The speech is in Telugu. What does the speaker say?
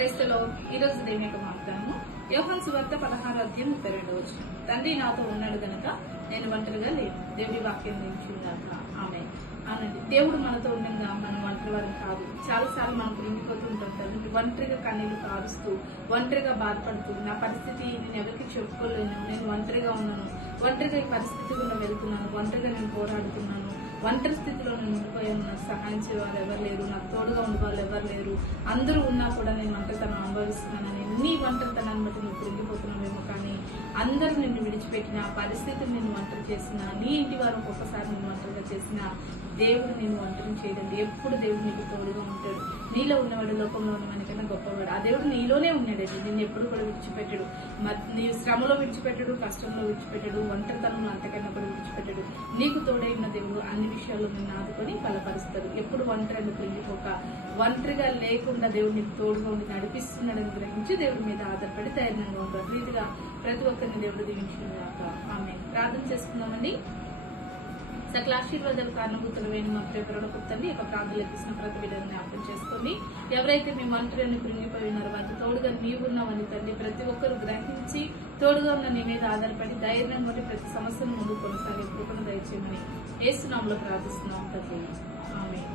క్రైస్తలో ఈరోజు దేవుని యొక్క వాగ్దానము యోహాను సువార్త 16:32. తండ్రి నాతో ఉన్నాడు గనక నేను ఒంటరిగా లేను. దేవుడి వాక్యం నిలిచిందాక ఆమె అవునండి. దేవుడు మనతో ఉండగా మనం ఒంటరి వారం కాదు. చాలాసార్లు మనం కృంగిపోతూ ఉంటాం కదండి. ఒంటరిగా కన్నీళ్లు కారుస్తూ, ఒంటరిగా బాధపడుతూ, నా పరిస్థితి నేను ఎవరికి చెప్పుకోలేను, నేను ఒంటరిగా ఉన్నాను, ఒంటరిగా ఈ పరిస్థితి గుండా వెళ్తున్నాను, ఒంటరిగా నేను పోరాడుతున్నాను, ఒంటరి స్థితిలో నేను ఉండిపోయాను, నాకు సహాయం చేయాలి ఎవరు లేరు, నాకు తోడుగా ఉండే వాళ్ళు ఎవరు లేరు, అందరూ ఉన్నా కూడా నేను ఒంటరితనం అనుభవిస్తున్నానని నీ ఒంటరితనాన్ని బట్టి నువ్వు కృంగిపోతున్నావేమో. కానీ అందరూ నిన్ను విడిచిపెట్టిన పరిస్థితిని నేను ఒంటరి చేసిన, నీ ఇంటి వారు ఒక్కొక్కసారి నేను ఒంటరిగా చేసిన, దేవుడు నేను ఒంటరిని చేయడండి. ఎప్పుడు దేవుడు నీకు తోడుగా ఉంటాడు. నీలో ఉన్నవాడు లోకంలో ఉన్నవానికన్నా గొప్పవాడు. ఆ దేవుడు నీలోనే ఉన్నాడండి. నిన్ను ఎప్పుడు కూడా విడిచిపెట్టడు. నీ శ్రమలో విడిచిపెట్టడు, కష్టంలో విడిచిపెట్టడు, ఒంటరితనంలో అంతకన్నా కూడా విడిచిపెట్టడు. నీకు తోడైన దేవుడు అన్ని విషయాల్లో నిన్ను ఆదుకొని బలపరుస్తాడు. ఎప్పుడు ఒంటరిని కృంగిపోక, ఒంటరిగా లేకుండా దేవుడు నీకు తోడుగా ఉండి నడిపిస్తున్నాడని గ్రహించి దేవుడి మీద ఆధారపడి ధైర్యంగా ఉంటాడు. రీతిగా ప్రతి ఒక్కరిని దేవుడు దీవించుకున్నాక ఆమె ప్రార్థన చేసుకుందామండి. సకల ఆశీర్వాదాలు కారణభూతులమైన మా ప్రేమకు తండ్రి యొక్క ప్రార్థనలు ఎక్కిసిన ప్రతి బిడ్డను జ్ఞాపకం చేసుకోండి. ఎవరైతే మేము ఒంటరిని కృంగిపోయి ఉన్నారో వారికి తోడుగా నీవున్నావని తండ్రి ప్రతి ఒక్కరు గ్రహించి తోడుగా ఉన్న నీ మీద ఆధారపడి ధైర్యం బట్టి ప్రతి సమస్యను ముందుకు కొనసాగే కృపను దయచేయమని యేసు నామములో ప్రార్థిస్తున్నాం తండ్రి. ఆమేన్.